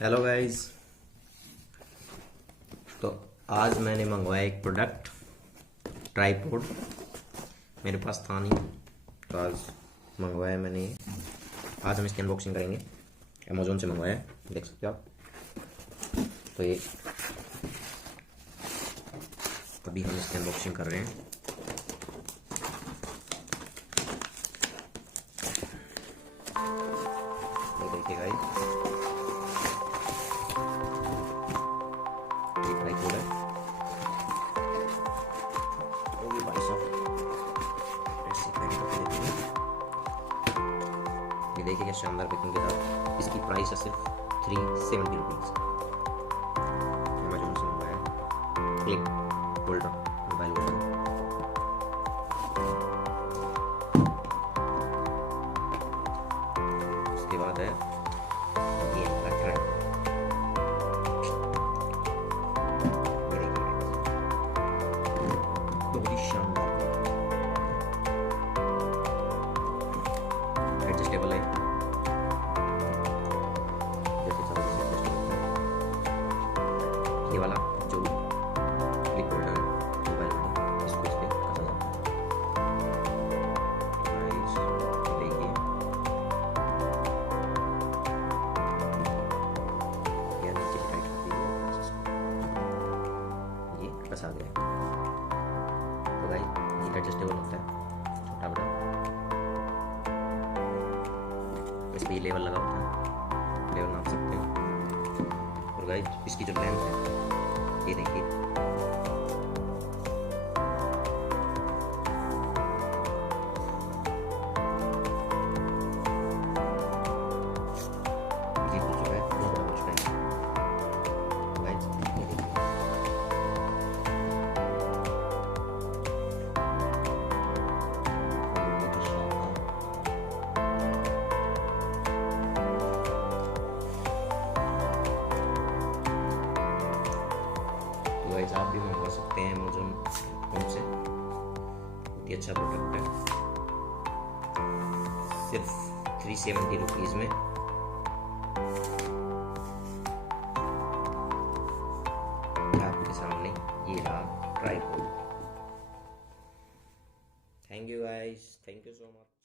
Hello guys. तो आज मैंने मंगवाया एक प्रोडक्ट, ट्राईपोड। मेरे पास था नहीं तो आज मंगवाया मैंने। आज हम इसकी अनबॉक्सिंग करेंगे। अमेज़ोन से मंगवाया है, देख सकते हो आप। तो ये अभी हम इसकी अनबॉक्सिंग कर रहे हैं। ये देखिए गाइस, ये ट्राईपोड है। और ये भाई साहब ऐसे पैकेट करके देते हैं। ये देखिए क्या शानदार पैकिंग के साथ। इसकी प्राइस है सिर्फ 370 रुपीज़। अमेज़ोन से मंगवाया है। Click holder, mobile holder. उसके बाद है ये इनका ट्राईपोड। ये देखिए बहुत ही शानदार, एडजस्टेबल है। जैसे चाहो वैसे एडजस्ट होता है। ये वाला जो क्लिक होल्डर है मोबाइल में, इसको इस पे कसा जाता है। गाइस ये देखिए, ये नीचे टाइट कर दिया, ये कसा गया। तो गाइस ये एडजस्टेबल होता है, छोटा बड़ा। इस पे लेवल लगा होता है, लेवल नाप सकते हैं। और गाइस इसकी जो लेंथ है ये देखिए, ये जो है बहुत बड़ा हो चुका है। गाइस ये देखिए, बहुत ही शानदार। तो गाइस आप भी मंगवा सकते हैं अमेज़न होम से। बहुत ही अच्छा प्रोडक्ट है, सिर्फ 370 रुपीज़ में। आपके सामने ये रहा tripod. Thank you guys, thank you so much.